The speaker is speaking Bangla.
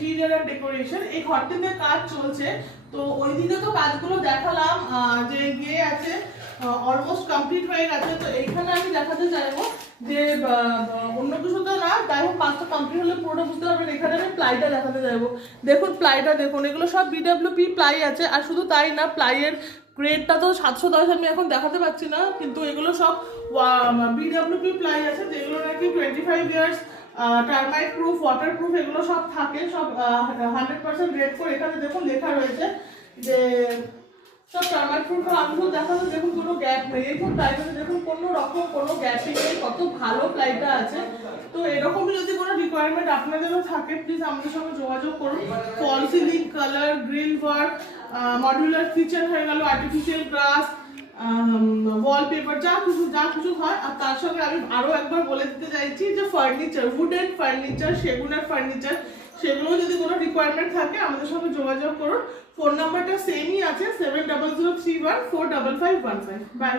Interior and decoration. এই ঘরটিতে কাজ চলছে, তো ওই দিকে তো কাজগুলো দেখালাম যে গিয়ে আছে, অলমোস্ট কমপ্লিট হয়ে গেছে। তো এইখানে আমি দেখাতে চাইবো যে অন্য কিছু তো না, যাই হোক কাজটা কমপ্লিট হলে পুরোটা বুঝতে পারবেন। এখানে আমি প্লাইটা দেখাতে চাইবো। দেখুন প্লাইটা দেখুন, এগুলো সব বিডব্লিউপি প্লাই আছে। আর শুধু তাই না, প্লাইয়ের গ্রেডটা তো 710 আমি এখন দেখাতে পাচ্ছি না, কিন্তু এগুলো সব বিডব্লিউপি প্লাই আছে, যেগুলো নাকি 25 years termite proof, water proof, এগুলো সব থাকে, সব 100% রেড করে এখানে দেখুন লেখা রয়েছে যে সব টার্মাইট প্রুফ। আমিও দেখাতে দেখুন কোনো গ্যাপ নেই, এইরকম প্লাইটাতে দেখুন কোনো রকম কোনো গ্যাপই নেই, কত ভালো প্লাইটা আছে। তো এরকমই যদি কোনো রিকোয়ারমেন্ট আপনাদেরও থাকে, প্লিজ আমাদের সঙ্গে যোগাযোগ করুন। Fall ceiling, colour, grill work, modular kitchen হয়ে গেল, আর্টিফিশিয়াল গ্রাস, ওয়ালপেপার, যা কিছু হয়। আর তার সঙ্গে আমি আরো একবার বলে দিতে চাইছি যে ফার্নিচার, উডেন ফার্নিচার, সেগুনের ফার্নিচার, সেগুলো যদি কোনো রিকোয়ারমেন্ট থাকে আমাদের সঙ্গে যোগাযোগ করুন। ফোন নাম্বারটা সেমই আছে, 7003145515। বাই।